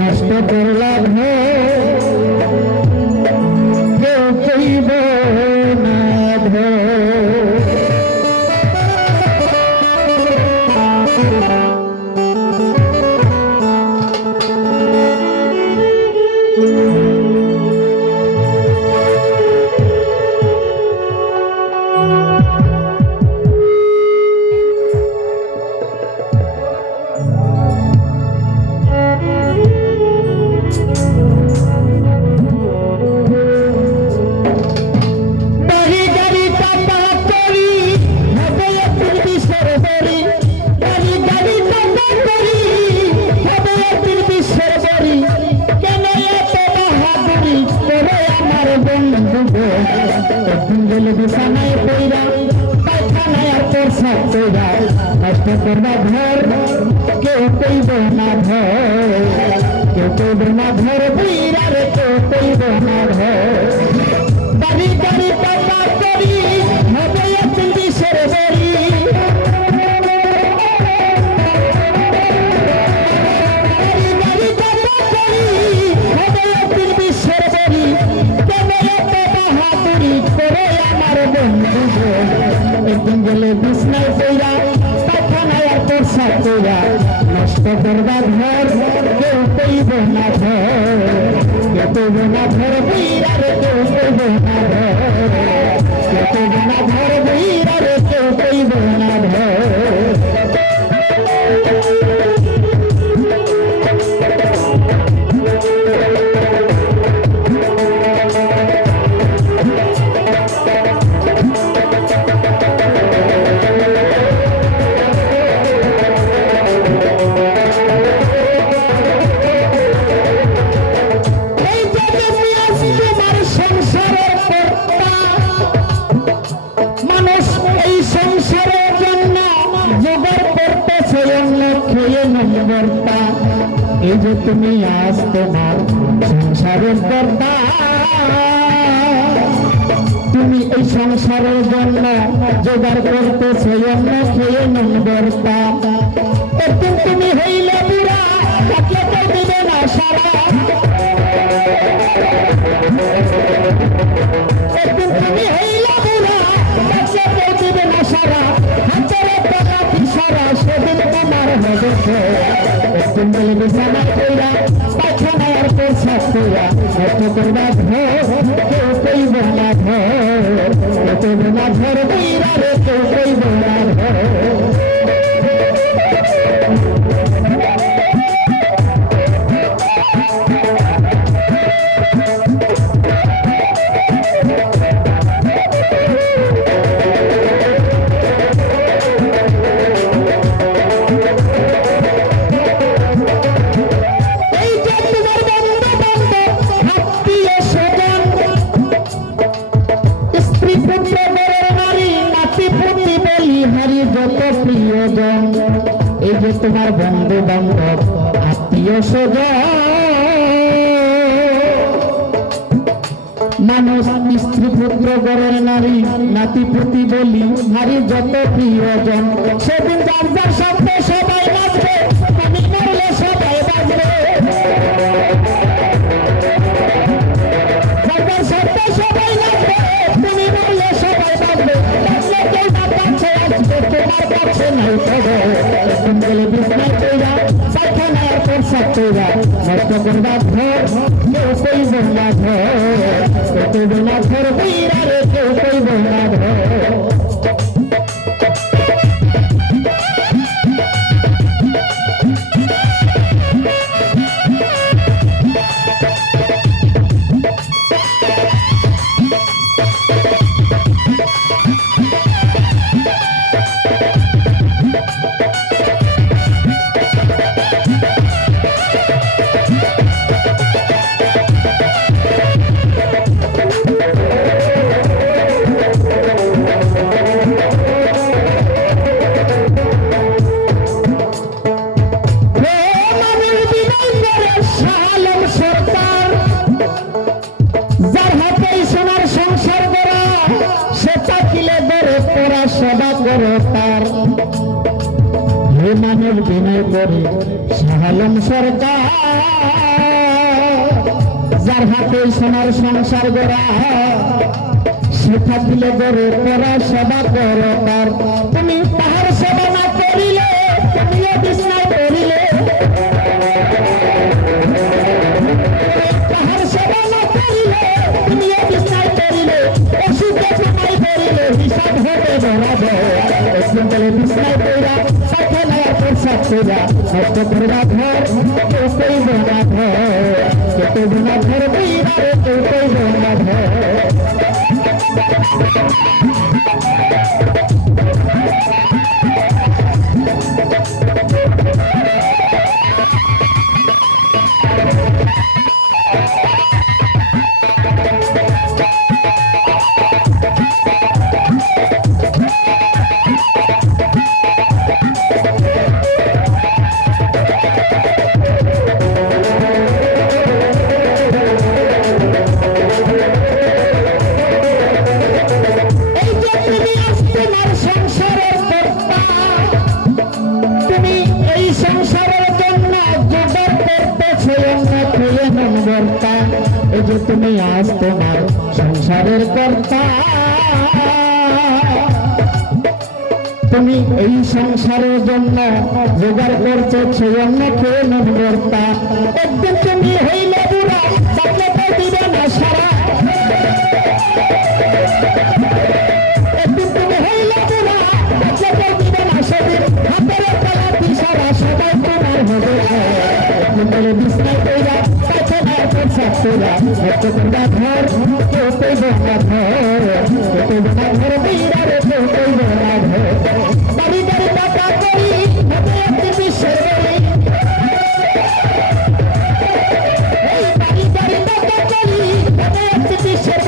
নষ্ট করলাম ঘর একদিন গেলে বিছানায় পইরা পায়খানায় আর প্রসাদ পইরা নষ্ট করবা ঘর কেউ কইব না ঘর কেউ কইব না ঘর বইরা নষ্ট घर के কেউ কইব না ঘর। কেউ কইব না ঘর বইরা রে কেউ কইব না ঘর। কেউ কইব না এই যে তুমি আজ তোমার সংসারের কর্তা তুমি এই সংসারের জন্য জোগাড় করতেছে, অন্য খেয়ে একদিন তুমি হইলে বিরা তাকে দিবে না সারা। কেউ কইব না ঘর কেউ কইব না রে যত প্রিয়জন, এই যে তোমার বন্ধু বান্ধব আত্মীয় স্বজন। মানুষ স্ত্রী পুত্র গড়ের নারী, নাতি প্রতি বলি, নারী যত প্রিয়জন, সেদিন যার যার কাছে নাই তবে বলে বিছনায় কইরা আর প্রসাদ কইরা নষ্ট করবা ঘর কেউ কইব না ঘর কইব না ঘর বইরা রে কেউ কইব ঘর। সাহালম সরকার সোনার সংসার গোড়া শিক্ষা দিলে গরে করা সেবা করো তুমি তাহার সেবা না করিলে তুমিও করিলে কইরা নষ্ট করবা ঘর কেউ কইব না ঘর কেউ কইব না ঘর কেউ কইব না ঘর এই নম্বরটা এই যে তুমি আজ তোমার সংসারের কর্তা। তুমি এই সংসারের জন্য জোগাড় করছ অন্য খেয়ে নম্বরটা একদিন তুমি হইলে কইরা হয়তো তোমরা ঘর কেউ কইব না ঘর কেউ কইব না ঘর বইরা রে কেউ কইব না ঘর বাড়ি বাড়ি টাকা করি হবে একটি বিশ্বের বলি এই বাড়ি বাড়ি টাকা করি হবে একটি বিশ্বের